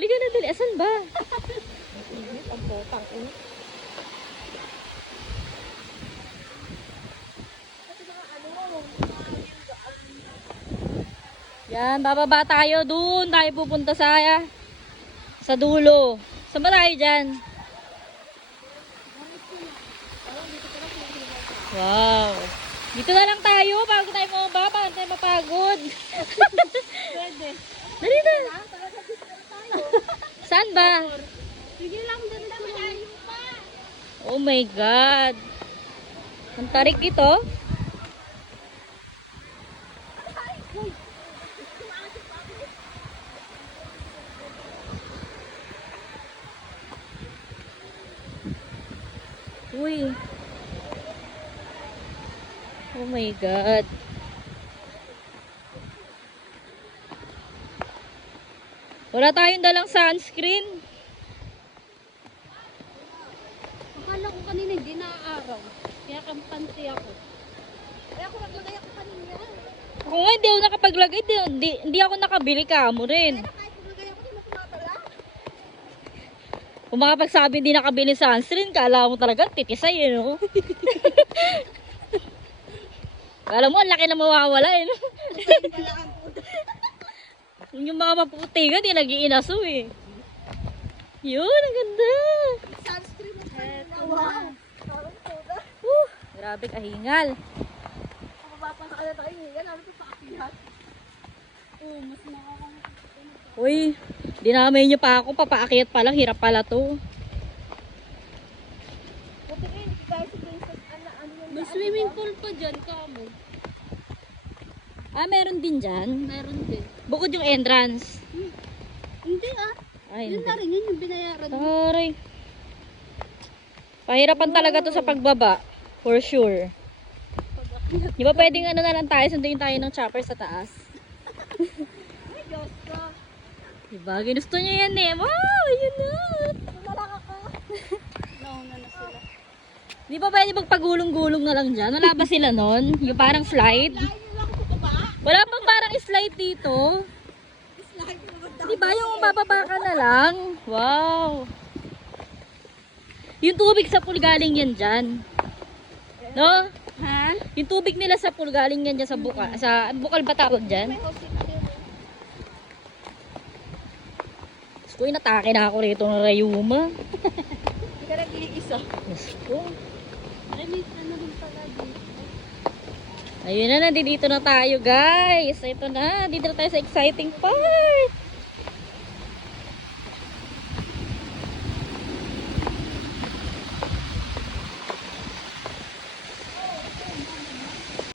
halika na dali. Asan ba? Ang potang init. Yan, bababa tayo dun. Tayo pupunta sa dulo. Saan ba tayo dyan? Wow. Dito na lang tayo bago tayo bumaba, bago tayo mapagod. Pwede. Dali na. Saan ba? Sige lang, dali pa. Oh my God. Ang tarik ito. Uy. Oh my God. Wala tayong dalang sunscreen. Akala ko kanina hindi na-araw. Kaya kampante ako. Kaya ako naglagay ako kanina. Ako nga hindi ako nakapaglagay. Hindi ako nakabili ka mo rin. Kahit naglagay ako, hindi mo pumapala. Kung makapagsabi hindi nakabili sunscreen, kala mo talaga titisay, no? Kala mo, ang laki na mawawala, eh, no? Yung mga maputi nga, di nag-iinaso, eh. Yun, ang ganda. Sunscreen mo kanina. Wow. Parang soda. Grabe kahingal. Mababa sa kanya tayo. Yan, ano ito sa akihan? Oo, mas nakakangit. Uy, dinamay nyo pa ako, papaakyat pa lang, hirap pala to. Buti rin, guys, may swimming pool pa dyan, kamo. Ah, meron din dyan. Meron din. Bukod yung entrance. Hindi ah. Ay, Yun na rin, yun yung binayaran. Taray. Pahirapan talaga to sa pagbaba. For sure. Di ba pwedeng ano na lang tayo, sunduin tayo ng chopper sa taas? Ay, Diyos ko. Diba? Ginusto niya yan eh. Wow, yun na. Tumalaka ka. Nauna na sila. Di ba pwede magpagulong-gulong na lang dyan? Wala ba sila nun? Yung parang slide? Ay, yun lang sa baba. Wala bang parang slide dito? Slide mo ba? Di ba yung bababa ka na lang? Wow. Yung tubig sa pool galing yan dyan. No? Ha? Yung tubig nila sa pool galing yan dyan sa bukal. Sa bukal ba tawag dyan? May hosting ka din. Diyos ko, inatake na ako rito ng Rayuma. Hindi ka nag-iisa. Diyos ko. Ay, may ano rin pala dito. Ayun na, nandito na tayo guys. Ito na, dito na tayo sa exciting part.